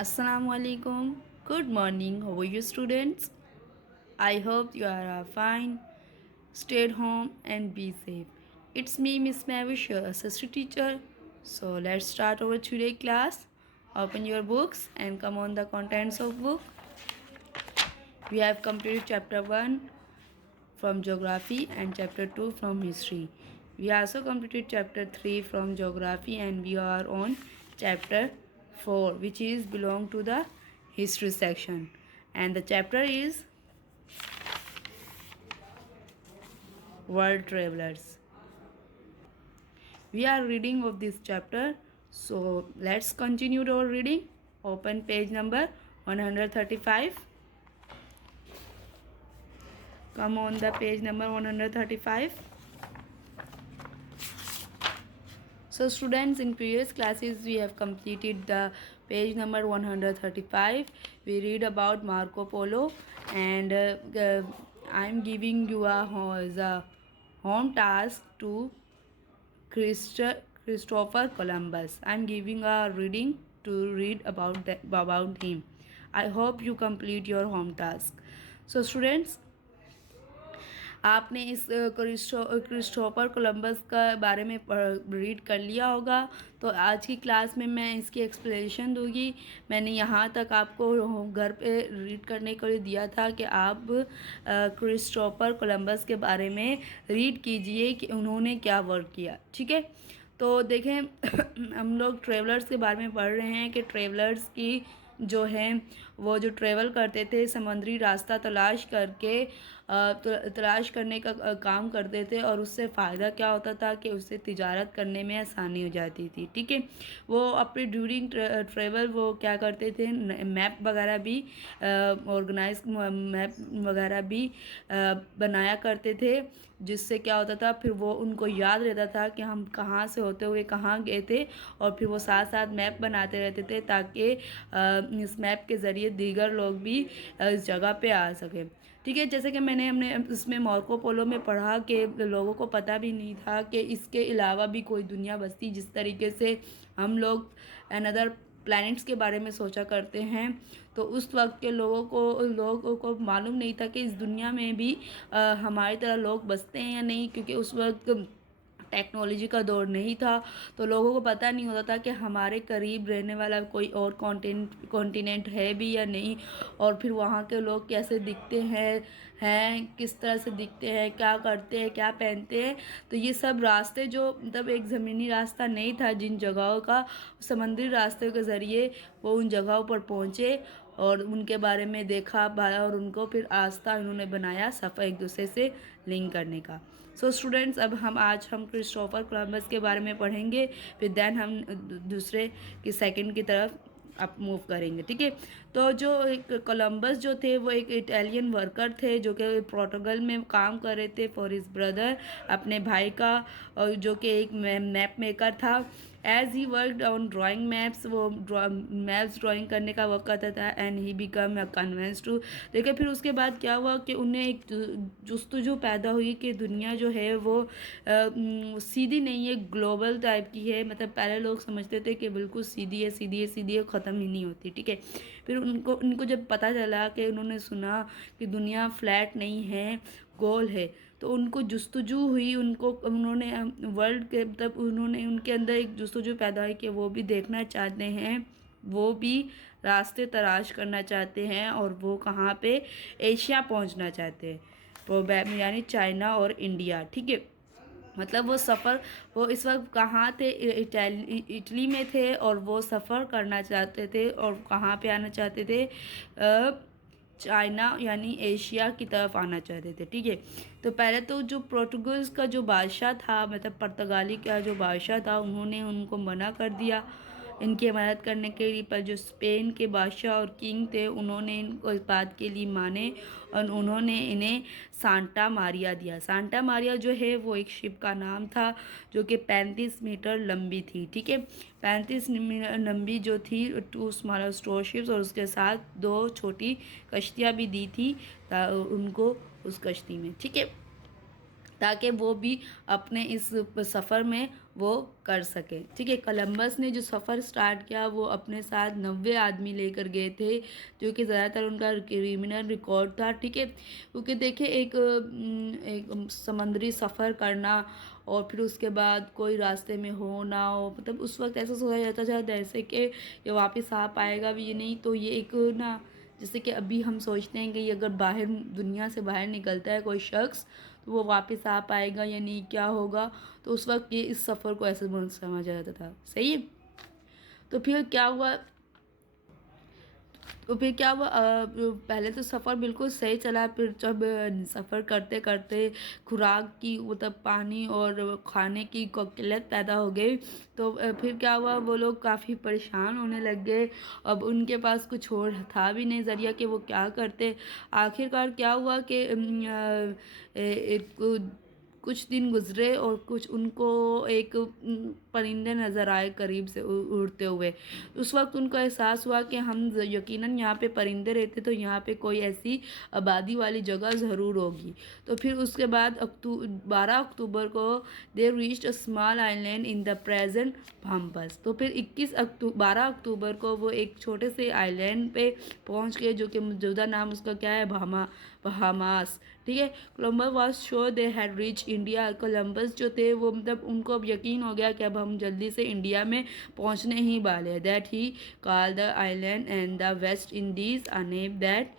Assalamualaikum. Good morning. How are you, students? I hope you are fine. Stay at home and be safe. It's me, Miss Mavish, your assistant teacher. So let's start our today class. Open your books and come on the contents of book. We have completed chapter 1 from geography and chapter 2 from history. We also completed chapter 3 from geography and we are on chapter 4 which is belong to the history section, and the chapter is world travelers. We are reading of this chapter, so let's continue our reading. Open page number 135. Come on the page number 135. So students, in previous classes we have completed the page number 135. We read about Marco Polo, and I am giving you the home task to Christopher Columbus. I am giving a reading to read about him. I hope you complete your home task. So students, आपने इस Christopher Columbus का बारे में read कर लिया होगा। तो आज की क्लास में मैं इसकी एक्सप्लेनेशन दूंगी। मैंने यहाँ तक आपको घर पे रीड करने के लिए दिया था कि आप क्रिस्टोफर कोलंबस के बारे में रीड कीजिए कि उन्होंने क्या वर्क किया। ठीक है, तो देखें हम लोग ट्रेवलर्स के बारे में पढ़ रहे हैं कि ट्रेवलर्स की जो है वो जो ट्रेवल करते थे समुद्री रास्ता तलाश करके तलाश करने का काम करते थे, और उससे फ़ायदा क्या होता था कि उससे तिजारत करने में आसानी हो जाती थी। ठीक है, वो अपने ड्यूरिंग ट्रेवल वो क्या करते थे, मैप वगैरह भी ऑर्गेनाइज मैप वगैरह भी बनाया करते थे, जिससे क्या होता था फिर वो उनको याद रहता था कि हम कहाँ से होते हुए कहाँ गए थे, और फिर वो साथ साथ मैप बनाते रहते थे ताकि इस मैप के ज़रिए दीगर लोग भी इस जगह पे आ सकें। ठीक है, जैसे कि हमने इसमें मार्को पोलो में पढ़ा कि लोगों को पता भी नहीं था कि इसके अलावा भी कोई दुनिया बसती, जिस तरीके से हम लोग अनदर प्लैनेट्स के बारे में सोचा करते हैं। तो उस वक्त के लोगों को मालूम नहीं था कि इस दुनिया में भी हमारी तरह लोग बसते हैं या नहीं, क्योंकि उस वक्त टेक्नोलॉजी का दौर नहीं था। तो लोगों को पता नहीं होता था कि हमारे करीब रहने वाला कोई और कॉन्टिनेंट है भी या नहीं, और फिर वहाँ के लोग कैसे दिखते हैं किस तरह से दिखते हैं, क्या करते हैं, क्या पहनते हैं। तो ये सब रास्ते जो मतलब एक ज़मीनी रास्ता नहीं था जिन जगहों का, समुद्री रास्ते के ज़रिए वो उन जगहों पर पहुँचे और उनके बारे में देखा और उनको फिर आस्था उन्होंने बनाया सफ़र एक दूसरे से लिंक करने का। सो स्टूडेंट्स, अब हम क्रिस्टोफर कोलंबस के बारे में पढ़ेंगे, फिर देन हम दूसरे की सेकंड की तरफ आप मूव करेंगे। ठीक है, तो जो एक कोलंबस जो थे वो एक इटालियन वर्कर थे जो कि पोर्टुगल में काम कर रहे थे फॉर हिज ब्रदर, अपने भाई का, और जो कि एक मैप मेकर था। As he worked on drawing maps, वो मैप्स ड्राइंग करने का वर्क करता था, and he become convince to. देखिए फिर उसके बाद क्या हुआ कि उन्हें एक जुस्तजू पैदा हुई कि दुनिया जो है वो सीधी नहीं है, ग्लोबल टाइप की है। मतलब पहले लोग समझते थे कि बिल्कुल सीधी है, सीधी है, सीधी है, ख़त्म ही नहीं होती। ठीक है, फिर उनको जब पता चला कि उन्होंने सुना कि दुनिया फ्लैट नहीं है, गोल है, तो उनको जुस्तजू हुई, उन्होंने वर्ल्ड के मतलब उन्होंने उनके अंदर एक जुस्तजू पैदा हुई कि वो भी देखना चाहते हैं, वो भी रास्ते तलाश करना चाहते हैं, और वो कहाँ पे एशिया पहुंचना चाहते हैं, वो यानी चाइना और इंडिया। ठीक है, मतलब वो इस वक्त कहाँ थे, इटली में थे, और वो सफ़र करना चाहते थे और कहाँ पे आना चाहते थे, चाइना यानी एशिया की तरफ आना चाहते थे। ठीक है, तो पहले तो जो पोर्टुगल्स का जो बादशाह था, मतलब पुर्तगाली का जो बादशाह था, उन्होंने उनको मना कर दिया इनकी मदद करने के लिए। पर जो स्पेन के बादशाह और किंग थे उन्होंने इनको इस बात के लिए माने, और उन्होंने इन्हें सांता मारिया दिया। सांता मारिया जो है वो एक शिप का नाम था जो कि 35 मीटर लंबी थी। ठीक है, 35 मीटर लंबी जो थी, 2 स्मॉलर स्टोर शिप्स, और उसके साथ 2 छोटी कश्तियाँ भी दी थी उनको उस कश्ती में। ठीक है, ताकि वो भी अपने इस सफ़र में वो कर सके। ठीक है, कोलंबस ने जो सफ़र स्टार्ट किया वो अपने साथ 90 आदमी लेकर गए थे, जो कि ज़्यादातर उनका क्रिमिनल रिकॉर्ड था। ठीक है, क्योंकि देखिए एक समुद्री सफ़र करना और फिर उसके बाद कोई रास्ते में हो ना हो, मतलब उस वक्त ऐसा सोचा जाता था जैसे कि ये वापस आ पाएगा भी ये नहीं। तो ये एक ना, जैसे कि अभी हम सोचते हैं कि अगर बाहर दुनिया से बाहर निकलता है कोई शख्स तो वो वापस आ पाएगा या नहीं, क्या होगा। तो उस वक्त ये इस सफ़र को ऐसे समझा जाता था। सही है। तो फिर क्या हुआ, पहले तो सफ़र बिल्कुल सही चला। फिर जब सफ़र करते करते खुराक की, मतलब पानी और खाने की किल्लत पैदा हो गई, तो फिर क्या हुआ, वो लोग काफ़ी परेशान होने लग गए। अब उनके पास कुछ और था भी नहीं ज़रिया कि वो क्या करते। आखिरकार क्या हुआ कि एक कुछ दिन गुजरे और कुछ उनको एक परिंदे नज़र आए करीब से उड़ते हुए। उस वक्त उनको एहसास हुआ कि हम यकीनन यहाँ पे परिंदे रहते तो यहाँ पे कोई ऐसी आबादी वाली जगह ज़रूर होगी। तो फिर उसके बाद 12 अक्टूबर को they reached a small island in the present Bahamas. तो फिर 12 अक्टूबर को वो एक छोटे से आइलैंड पे पहुँच गए, जो कि मौजूदा नाम उसका क्या है, बहामास। ठीक है, Columbus was sure they had reach India. Columbus जो थे वो, मतलब उनको अब यकीन हो गया कि अब हम जल्दी से इंडिया में पहुंचने ही वाले हैं। That he call the island and the West Indies a name that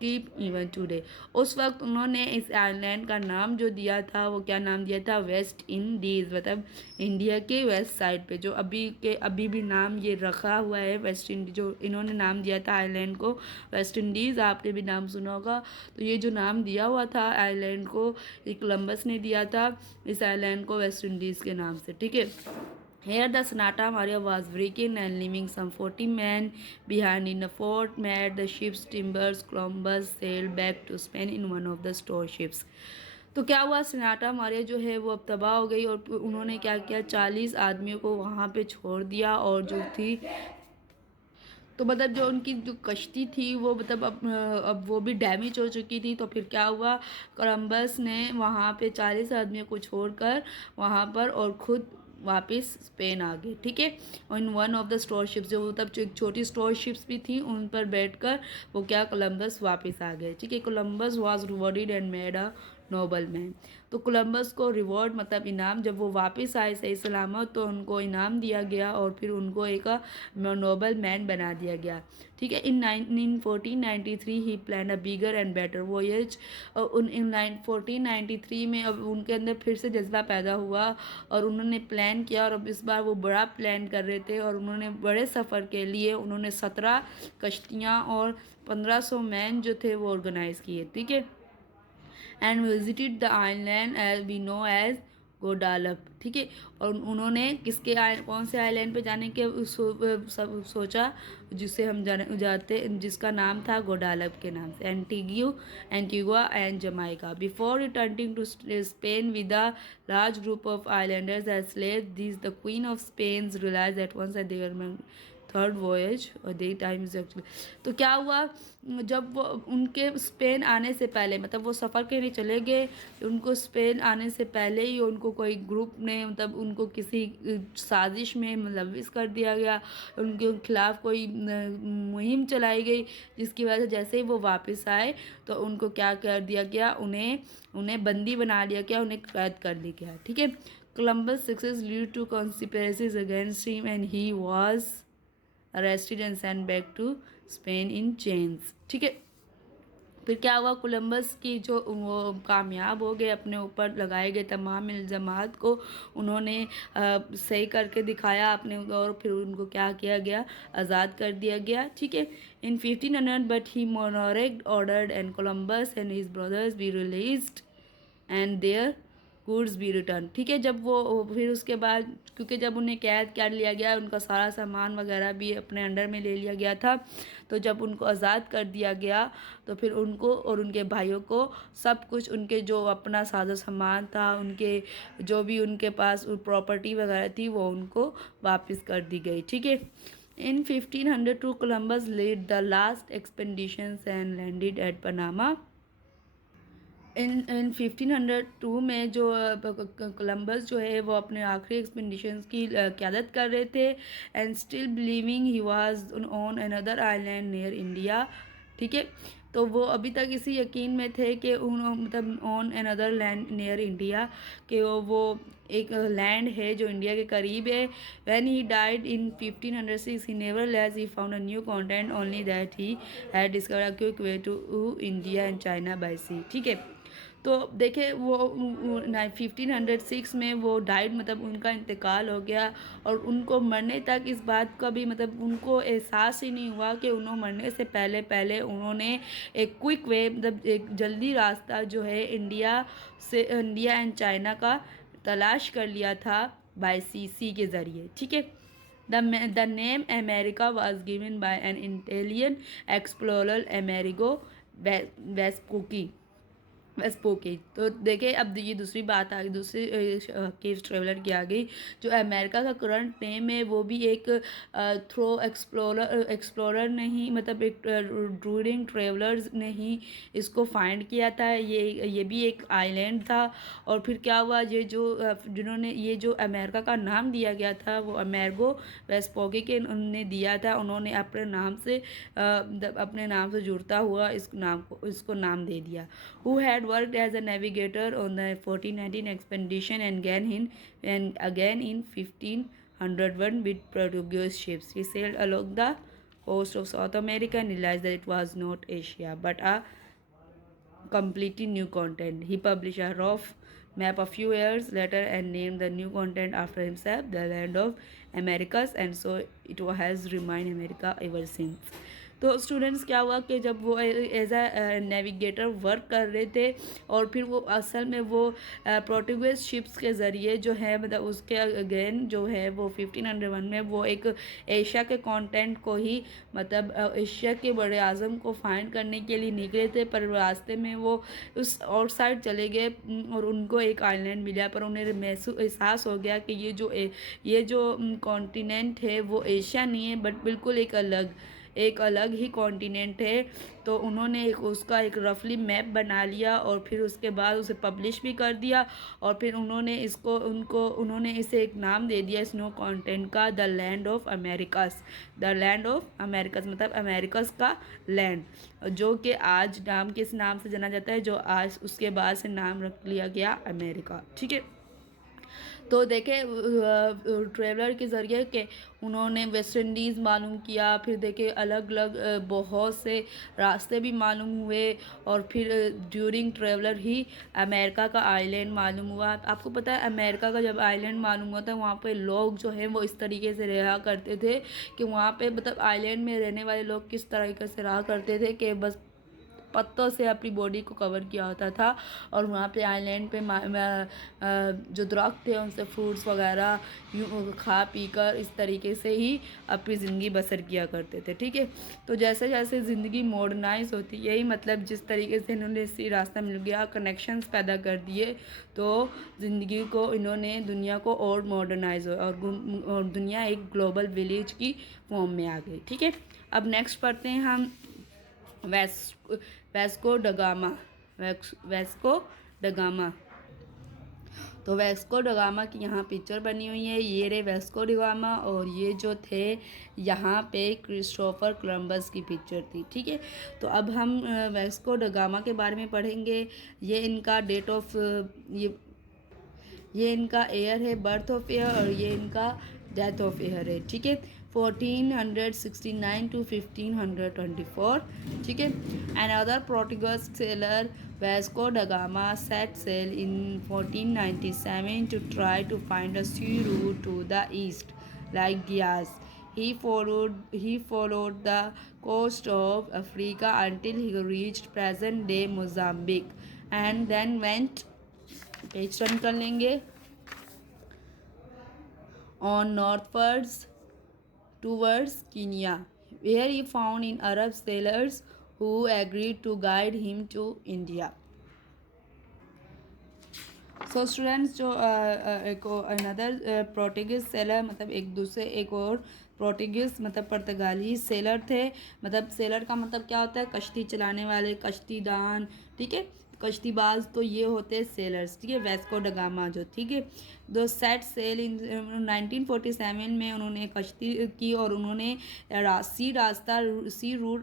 keep even today. उस वक्त उन्होंने इस आइलैंड का नाम जो दिया था वो क्या नाम दिया था, वेस्ट इंडीज़, मतलब इंडिया के वेस्ट साइड पे, जो अभी भी नाम ये रखा हुआ है वेस्ट इंडीज। जो इन्होंने नाम दिया था आइलैंड को वेस्ट इंडीज़, आपने भी नाम सुना होगा। तो ये जो नाम दिया हुआ था आइलैंड को, ये कोलंबस ने दिया था इस आइलैंड को वेस्ट इंडीज़ के नाम से। ठीक है, here the Santa Maria was breaking and leaving some 40 men behind in a fort made the ship's timbers. Columbus sailed back to Spain in one of the store ships. तो क्या हुआ, सनाटा मारिया जो है वो अब तबाह हो गई और उन्होंने क्या किया, 40 आदमियों को वहाँ पे छोड़ दिया। और जो थी, तो मतलब जो उनकी जो कश्ती थी वो, मतलब अब वो भी डैमेज हो चुकी थी। तो फिर क्या हुआ, कोलंबस ने वहाँ पे 40 आदमियों को छोड़कर वहाँ पर और ख़ुद वापस स्पेन आ गए। ठीक है, in one of the store ships, जो मतलब जो एक छोटी स्टोर शिप्स भी थी उन पर बैठकर वो क्या, कोलंबस वापस आ गए। ठीक है, Columbus was rewarded and made a noble man. तो कोलंबस को रिवॉर्ड मतलब इनाम, जब वो वापस आए सही सलामत तो उनको इनाम दिया गया और फिर उनको एक नोबल मैन बना दिया गया। ठीक है, in 1493 he plan a bigger and better voyage. In 1493 में अब उनके अंदर फिर से जज्बा पैदा हुआ और उन्होंने प्लान किया, और अब इस बार वो बड़ा प्लान कर रहे थे और उन्होंने बड़े सफ़र के लिए उन्होंने 17 कश्तियाँ और 1500 मैन जो थे वो ऑर्गेनाइज़ किए। ठीक है, and visited the island as we know as Guadeloupe. ठीक है, और उन्होंने कौन से आइलैंड पे जाने के सब सोचा, जिससे हम जाते, जिसका नाम था गोडालप के नाम से, Antigua and Jamaica. Before returning to Spain with a large group of islanders as slaves, this the queen of Spain realise at once that they were third voyage और दे टाइम इज एक्चुअली। तो क्या हुआ, जब वो उनके Spain आने से पहले, मतलब वो सफ़र के लिए चले गए, उनको स्पेन आने से पहले ही उनको कोई ग्रुप ने, मतलब उनको किसी साजिश में मुलविस कर दिया गया, उनके खिलाफ़ कोई मुहिम चलाई गई, जिसकी वजह से जैसे ही वो वापस आए तो उनको क्या कर दिया गया, उन्हें बंदी बना लिया गया, उन्हें कैद कर लिया गया। ठीक है, Columbus success lead to conspiracies against him and he was arrested and sent back to Spain in chains. ठीक है, फिर क्या हुआ, कोलंबस की जो वो कामयाब हो गए, अपने ऊपर लगाए गए तमाम इल्ज़ामात को उन्होंने सही करके दिखाया अपने, और फिर उनको क्या किया गया, आज़ाद कर दिया गया। ठीक है, in 1500 but he monarch ordered and Columbus and his brothers be released and their goods be return. ठीक है, जब वो फिर उसके बाद, क्योंकि जब उन्हें कैद कर लिया गया, उनका सारा सामान वगैरह भी अपने अंडर में ले लिया गया था, तो जब उनको आज़ाद कर दिया गया तो फिर उनको और उनके भाइयों को सब कुछ, उनके जो अपना साजो सामान था, उनके जो भी उनके पास प्रॉपर्टी वगैरह थी, वो उनको वापस कर दी गई। ठीक है, in 1502 Columbus led the last expeditions and landed at Panama. In 1502 में जो कोलंबस जो है वो अपने आखिरी एक्सपेडिशंस की क़यादत कर रहे थे, and still believing he was on another island near India. ठीक है, तो वो अभी तक इसी यकीन में थे कि उन मतलब on another land near India, कि वो एक लैंड है जो इंडिया के करीब है। When he died in 1506 he nevertheless he found a new continent, only that he had discovered a quick way to India and China by sea. ठीक है, तो देखे वो 1506 में वो डाइड, मतलब उनका इंतकाल हो गया, और उनको मरने तक इस बात का भी मतलब उनको एहसास ही नहीं हुआ कि उन्होंने मरने से पहले पहले उन्होंने एक क्विक वे, मतलब एक जल्दी रास्ता जो है इंडिया से, इंडिया एंड चाइना का तलाश कर लिया था बाय सी के ज़रिए। ठीक है, the name America was given by an Italian explorer Amerigo Vespucci. Vespucci. तो देखिए, अब ये दूसरी बात आ गई, दूसरी केव ट्रेवलर की आ गई। जो अमेरिका का करंट नेम है वो भी एक थ्रो एक्सप्लोरर ने ही, मतलब एक ड्रूरिंग ट्रेवलर्स ने ही इसको फाइंड किया था। ये भी एक आइलैंड था। और फिर क्या हुआ, ये जो जिन्होंने ये जो अमेरिका का नाम दिया गया था वो अमेरिगो वेस्पुकी के उन्होंने दिया था। उन्होंने अपने नाम से अपने नाम से जुड़ता हुआ इसको नाम दे दिया। Who had worked as a navigator on the 1419 expedition and again in 1501 with Portuguese ships. He sailed along the coast of South America and realized that it was not Asia but a completely new continent. He published a rough map a few years later and named the new continent after himself, the land of Americas, and so it has remained America ever since. तो students क्या हुआ कि जब वो as a navigator work कर रहे थे, और फिर वो असल में वो पोर्टुगीज शिप्स के ज़रिए जो है, मतलब उसके अगेन जो है वो 1501 में वो एक एशिया के कॉन्टिनेंट को ही, मतलब एशिया के बड़े आज़म को फाइंड करने के लिए निकले थे। पर रास्ते में वो उस आउटसाइड चले गए और उनको एक आइलैंड मिला, पर उन्हें महसूस एहसास हो गया कि ये जो कॉन्टिनेंट है वो एशिया नहीं है बट बिल्कुल एक अलग ही कॉन्टिनेंट है। तो उन्होंने उसका एक रफली मैप बना लिया और फिर उसके बाद उसे पब्लिश भी कर दिया, और फिर उन्होंने इसे एक नाम दे दिया इस न्यू कॉन्टिनेंट का, the land of America's. The land of America's मतलब अमेरिकास का लैंड, जो कि आज नाम किस नाम से जाना जाता है, जो आज उसके बाद से नाम रख लिया गया अमेरिका। ठीक है, तो देखे ट्रेवलर के ज़रिए के उन्होंने वेस्ट इंडीज़ मालूम किया, फिर देखे अलग अलग बहुत से रास्ते भी मालूम हुए, और फिर ड्यूरिंग ट्रेवलर ही अमेरिका का आइलैंड मालूम हुआ। आपको पता है अमेरिका का जब आइलैंड मालूम हुआ था, वहाँ पे लोग जो हैं वो इस तरीके से रहा करते थे कि वहाँ पे मतलब आइलैंड में रहने वाले लोग किस तरीके से रहा करते थे कि बस पत्तों से अपनी बॉडी को कवर किया होता था, और वहाँ पे आइलैंड पे जो दरख्त थे उनसे फ्रूट्स वगैरह यूँ खा पी कर इस तरीके से ही अपनी ज़िंदगी बसर किया करते थे। ठीक है, तो जैसे जैसे ज़िंदगी मॉडर्नाइज होती, यही मतलब जिस तरीके से इन्होंने इसी रास्ता मिल गया, कनेक्शंस पैदा कर दिए, तो ज़िंदगी को इन्होंने दुनिया को और मॉडर्नाइज हो, और दुनिया एक ग्लोबल विलेज की फॉर्म में आ गई। ठीक है, अब नेक्स्ट पढ़ते हैं हम वेस्को डगामा। तो वेस्को डगामा की यहाँ पिक्चर बनी हुई है, ये रे वेस्को डगामा, और ये जो थे यहाँ पे क्रिस्टोफर कोलंबस की पिक्चर थी। ठीक है, तो अब हम वेस्को डगामा के बारे में पढ़ेंगे। ये इनका डेट ऑफ ये इनका ईयर है बर्थ ऑफ ईयर, और ये इनका डेथ ऑफ ईयर है। ठीक है, 1469 to 1524। ठीक है, another Portuguese seller Vasco da Gama set sail in 1497 to try to find a sea route to the east, like Diaz. He followed the coast of Africa until he reached present-day Mozambique, and then went page turn कर लेंगे on northwards towards Kenya, where he found in Arab sailors who agreed to guide him to India. So students, जो एक another Portuguese seller, मतलब एक और Portuguese मतलब पुर्तगाली seller थे। मतलब सेलर का मतलब क्या होता है, कश्ती चलाने वाले, कश्तीदान। ठीक है, कश्तीबाज तो ये होते हैं सेलर्स, ठीक है, वेस्को ड गामा जो, ठीक है। दो सेट सेल इन 1947 में उन्होंने कश्ती की और उन्होंने सी रूट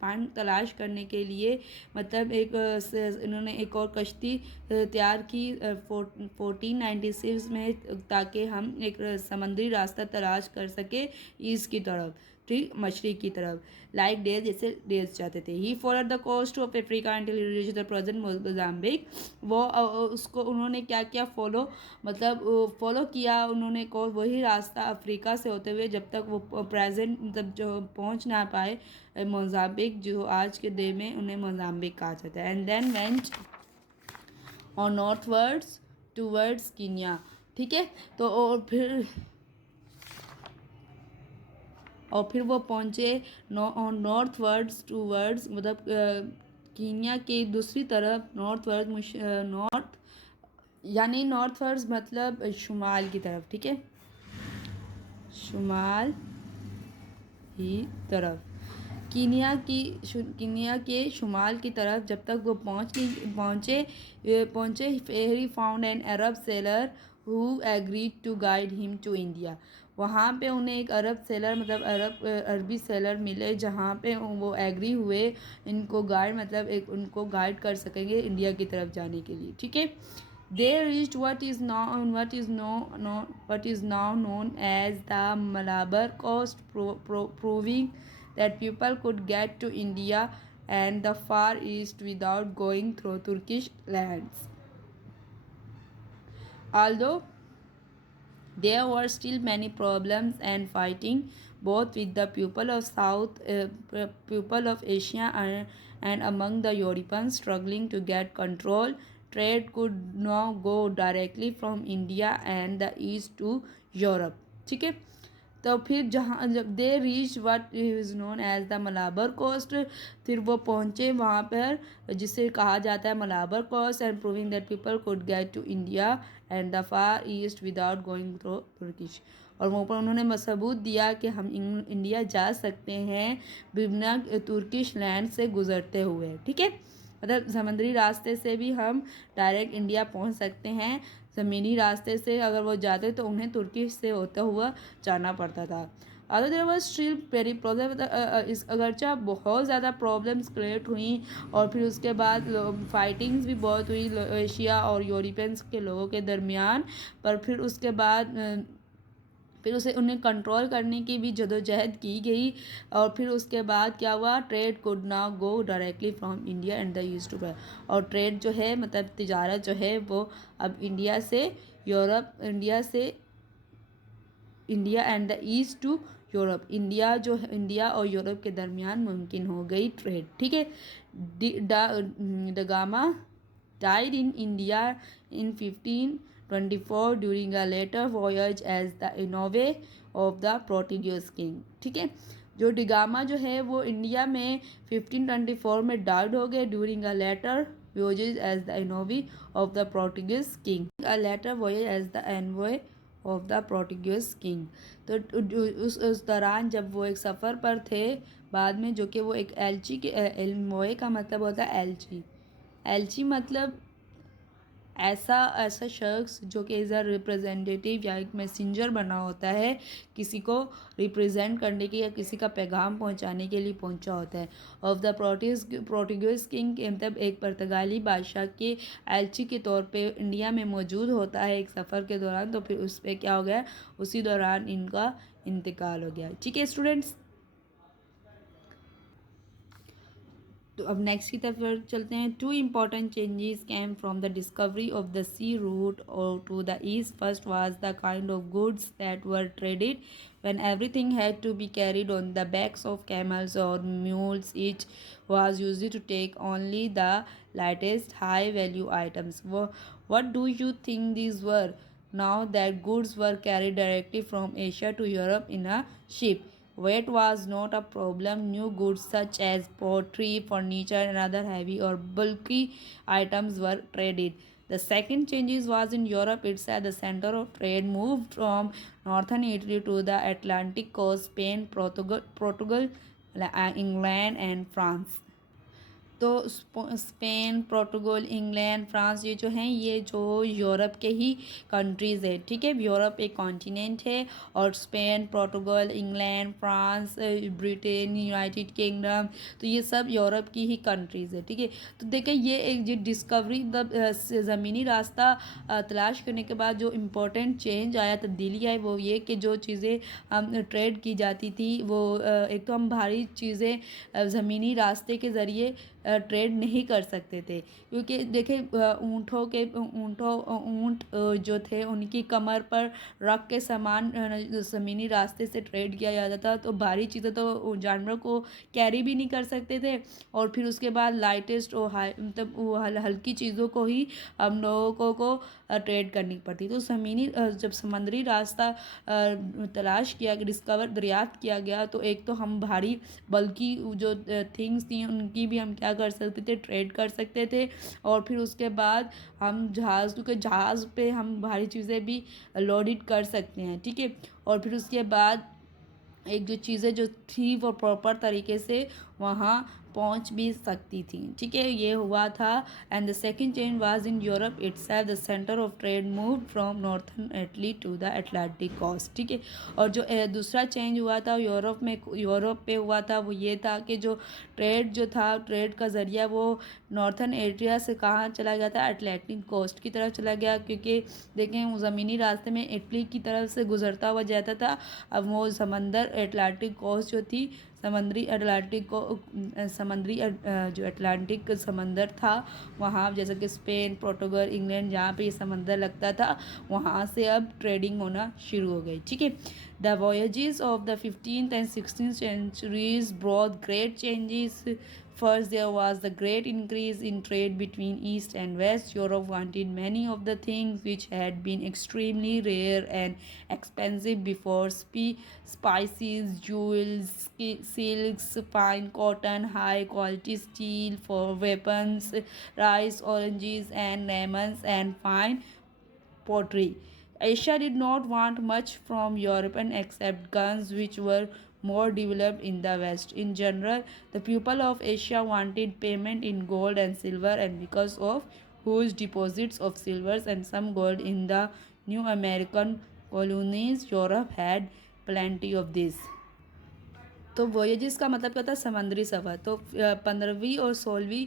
फाइंड तलाश करने के लिए मतलब इन्होंने एक और कश्ती तैयार की 1496 में, ताकि हम एक समंदरी रास्ता तलाश कर सके ईस्ट की तरफ, ठीक, मशरिक की तरफ, लाइक डेज, जैसे डेज चाहते थे। He followed the coast of Africa until reach the present Mozambique. वो उसको उन्होंने क्या क्या फॉलो मतलब फॉलो किया उन्होंने को वही रास्ता अफ्रीका से होते हुए जब तक वो प्रेजेंट मतलब जो पहुंच ना पाए मोजाम्बिक, जो आज के डे में उन्हें मोजाम्बिक कहा जाता है। एंड देन वेंट और नॉर्थवर्ड्स टूवर्ड्स कीनिया, ठीक है। तो और फिर वो पहुँचे नॉर्थ वर्ड्स टू वर्ड्स मतलब कीनिया के दूसरी तरफ, नॉर्थ वर्ड नॉर्थ यानी नॉर्थ वर्ड्स मतलब शुमाल की तरफ, ठीक है, शुमाल की तरफ, कीनिया के शुमाल की तरफ जब तक वो पहुँचे he found an Arab sailor who agreed to guide him to India. वहाँ पे उन्हें एक अरब सेलर मतलब अरबी सेलर मिले जहाँ पे वो एग्री हुए इनको गाइड मतलब एक उनको गाइड कर सकेंगे इंडिया की तरफ जाने के लिए, ठीक है। They reached what is now known as the Malabar Coast, proving that people could get to India and the Far East without going through Turkish lands. Although there were still many problems and fighting both with the people of Asia and among the Europeans struggling to get control. Trade could now go directly from India and the East to Europe, ठीक है। तो फिर जहाँ जब they reach what is known as the Malabar coast, फिर वो पहुँचे वहाँ पर जिसे कहा जाता है Malabar coast, and proving that people could get to India and the far east without going through Turkish. और वहाँ पर उन्होंने सबूत दिया कि हम इंडिया जा सकते हैं बिना तुर्किश लैंड से गुजरते हुए, ठीक है, मतलब समुद्री रास्ते से भी हम डायरेक्ट इंडिया पहुंच सकते हैं, ज़मीनी रास्ते से अगर वो जाते तो उन्हें तुर्की से होता हुआ जाना पड़ता था। Other there was still very problem, इस अगरचा बहुत ज़्यादा प्रॉब्लम्स क्रिएट हुई और फिर उसके बाद फाइटिंग्स भी बहुत हुई एशिया और यूरोपियंस के लोगों के दरमियान, पर फिर उसके बाद फिर उसे उन्हें कंट्रोल करने की भी जदोजहद की गई और फिर उसके बाद क्या हुआ, trade could now go directly from India and the east to, और ट्रेड जो है मतलब तिजारत जो है वो अब इंडिया से Europe, India and the east to Europe, India और यूरोप के दरमियान मुमकिन हो गई ट्रेड, ठीक है। Da Gama died in India in 1524 during a later voyage as the envoy of the Portuguese king, ठीक है। जो डिगामा जो है वो इंडिया में 1524 में डाइड हो गए during a later voyage as the envoy of the Portuguese king, a later voyage as the envoy of the Portuguese king. तो उस दौरान जब वो एक सफ़र पर थे बाद में, जो कि वो एक एलची के एलमोए का मतलब होता है एलची, एलची मतलब ऐसा शख्स जो कि एज अ रिप्रेजेंटेटिव या एक मैसेंजर बना होता है, किसी को रिप्रेजेंट करने के या किसी का पैगाम पहुंचाने के लिए पहुंचा होता है। ऑफ द पोर्टुगीज किंग के मतलब एक पुर्तगाली बादशाह के एलची के तौर पे इंडिया में मौजूद होता है एक सफ़र के दौरान, तो फिर उस पर क्या हो गया, उसी दौरान इनका इंतकाल हो गया, ठीक है स्टूडेंट्स। तो अब नेक्स्ट की तरफ चलते हैं। Two important changes came from the discovery of the sea route और to the east. First was the kind of goods that were traded when everything had to be carried on the backs of camels or mules. Each was used to take only the lightest high value items. What do you think these were? Now that goods were carried directly from Asia to Europe in a ship, weight was not a problem. New goods such as pottery, furniture, and other heavy or bulky items were traded. The second changes was in Europe itself. The center of trade moved from northern Italy to the Atlantic coast, Spain, Portugal, England, and France. तो Spain, Portugal, England, France, ये जो हैं ये जो Europe के ही countries है। ठीक है, यूरोप एक कॉन्टिनेंट है और Spain, Portugal, England, France, Britain, United kingdom, तो ये सब यूरोप की ही कंट्रीज़ है। ठीक है, तो देखिए ये एक जो डिस्कवरी ज़मीनी रास्ता तलाश करने के बाद जो इम्पोर्टेंट चेंज आया, तब्दीली आई, वो ये कि जो चीज़ें हम ट्रेड की जाती थी वो एक तो हम भारी चीज़ें ज़मीनी रास्ते के ज़रिए ट्रेड नहीं कर सकते थे, क्योंकि देखिए ऊँट जो थे उनकी कमर पर रख के सामान ज़मीनी रास्ते से ट्रेड किया जाता था, तो भारी चीज़ें तो जानवरों को कैरी भी नहीं कर सकते थे, और फिर उसके बाद लाइटेस्ट और हाई मतलब वो हल्की चीज़ों को ही हम लोगों को ट्रेड करनी पड़ती। तो ज़मीनी जब समुद्री रास्ता तलाश किया, डिस्कवर दरियाफ्त किया गया, तो एक तो हम भारी बल्कि जो थिंग्स थी उनकी भी हम क्या कर सकते थे, ट्रेड कर सकते थे, और फिर उसके बाद हम जहाज़, क्योंकि जहाज़ पे हम भारी चीज़ें भी लोडिड कर सकते हैं। ठीक है, और फिर उसके बाद एक जो चीज़ें जो थी वो प्रॉपर तरीके से वहाँ पहुँच भी सकती थी। ठीक है, ये हुआ था। And the second change was in Europe itself, the centre of trade move from northern Italy to the Atlantic coast. ठीक है, और जो दूसरा चेंज हुआ था यूरोप पे हुआ था, वो ये था कि जो ट्रेड जो था, ट्रेड का ज़रिया वो नॉर्थन एरिया से कहाँ चला गया था, अटलांटिक कोस्ट की तरफ चला गया, क्योंकि देखें वो ज़मीनी रास्ते में इटली की तरफ से गुजरता हुआ जाता था। अब वो समंदर अटलांटिक कोस्ट जो थी, जो अटलांटिक समंदर था, वहाँ जैसे कि स्पेन, पोर्टुगल, इंग्लैंड, जहाँ पे ये समंदर लगता था, वहाँ से अब ट्रेडिंग होना शुरू हो गई। ठीक है, the voyages of the 15th and 16th centuries brought great changes. First, there was the great increase in trade between East and West. Europe wanted many of the things which had been extremely rare and expensive before: spices, jewels, silks, fine cotton, high quality steel for weapons, rice, oranges, and lemons, and fine pottery. Asia did not want much from Europe except guns, which were more developed in the West. In general, the people of Asia wanted payment in gold and silver, and because of huge deposits of silvers and some gold in the new American colonies, Europe had plenty of this. तो वोयेजेस का मतलब क्या था, समंदरी सफ़र। तो 15वीं और 16वीं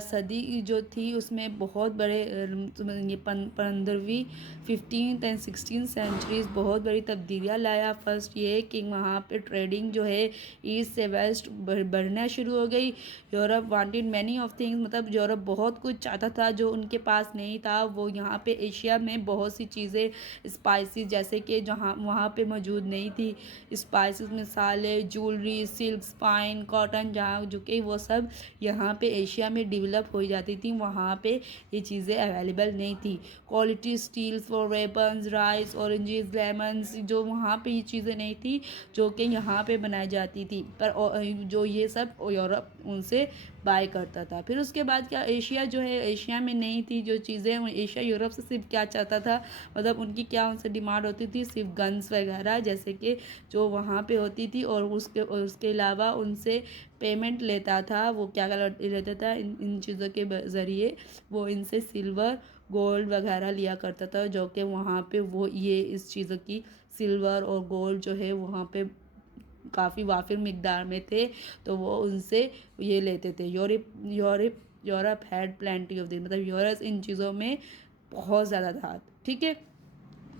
सदी जो थी उसमें बहुत बड़े ये 15वीं 15th एंड 16th सेंचुरीज़ बहुत बड़ी तब्दीलियाँ लाया। फर्स्ट ये कि वहाँ पे ट्रेडिंग जो है ईस्ट से वेस्ट बढ़ना शुरू हो गई। Europe wanted many of things, मतलब यूरोप बहुत कुछ चाहता था जो उनके पास नहीं था, वो यहाँ पे एशिया में बहुत सी चीज़ें, स्पाइसेस जैसे कि जहाँ वहाँ पे मौजूद नहीं थी, स्पाइसेस मिसाले, ज्वेलरी, सिल्क, फाइन कॉटन, जहाँ जो कि वो सब यहाँ पे एशिया में डेवलप हो जाती थी, वहाँ पे ये चीज़ें अवेलेबल नहीं थी। Quality steels for weapons, rice, oranges, lemons, जो वहाँ पे ये चीज़ें नहीं थी जो कि यहाँ पे बनाई जाती थी, पर जो ये सब यूरोप उनसे बाय करता था। फिर उसके बाद क्या, एशिया जो है, एशिया में नहीं थी जो चीज़ें, एशिया यूरोप से सिर्फ क्या चाहता था, मतलब उनकी क्या उनसे डिमांड होती थी, सिर्फ गन्स वगैरह जैसे कि जो वहाँ पे होती थी, और उसके अलावा उनसे पेमेंट लेता था। वो क्या लेता था, इन चीज़ों के ज़रिए वो इनसे सिल्वर, गोल्ड वगैरह लिया करता था, जो कि वहाँ पे वो ये इस चीज़ों की सिल्वर और गोल्ड जो है वहाँ पे काफ़ी वाफिर मिकदार में थे, तो वो उनसे ये लेते थे। Europe had plenty of this, मतलब यूरोप इन चीज़ों में बहुत ज़्यादा था। ठीक है,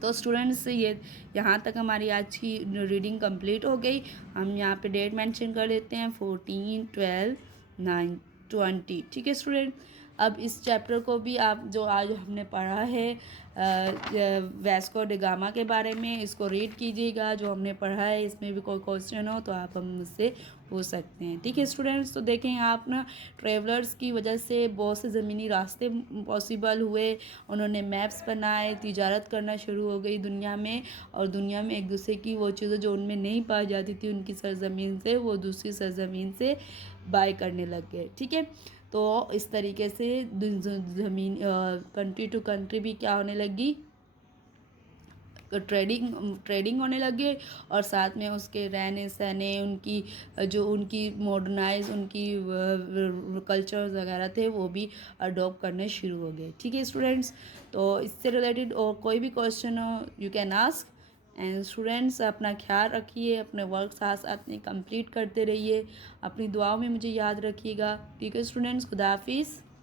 तो स्टूडेंट्स ये यहाँ तक हमारी आज की रीडिंग कंप्लीट हो गई। हम यहाँ पे डेट मेंशन कर देते हैं 14, 12, 9, 20। ठीक है स्टूडेंट, अब इस चैप्टर को भी आप जो आज हमने पढ़ा है वैस्को ड गामा के बारे में, इसको रीड कीजिएगा। जो हमने पढ़ा है इसमें भी कोई क्वेश्चन हो तो आप हम मुझसे पूछ सकते हैं। ठीक है स्टूडेंट्स, तो देखें आप ना, ट्रेवलर्स की वजह से बहुत से ज़मीनी रास्ते पॉसिबल हुए, उन्होंने मैप्स बनाए, तिजारत करना शुरू हो गई दुनिया में, और दुनिया में एक दूसरे की वो चीज़ें जो उनमें नहीं पाई जाती थी उनकी सरजमीन से, वो दूसरी सरजमीन से बाय करने लग गए। ठीक है, तो इस तरीके से ज़मीन कंट्री टू कंट्री भी क्या होने लगी, ट्रेडिंग होने लगे और साथ में उसके रहने सहने उनकी जो उनकी मॉडर्नाइज उनकी कल्चर वगैरह थे वो भी अडॉप्ट करने शुरू हो गए। ठीक है स्टूडेंट्स, तो इससे रिलेटेड और कोई भी क्वेश्चन हो you can ask. And students अपना ख्याल रखिए, अपने वर्क साथ साथ में कंप्लीट करते रहिए, अपनी दुआओं में मुझे याद रखिएगा। ठीक है स्टूडेंट्स, खुदा हाफिज़।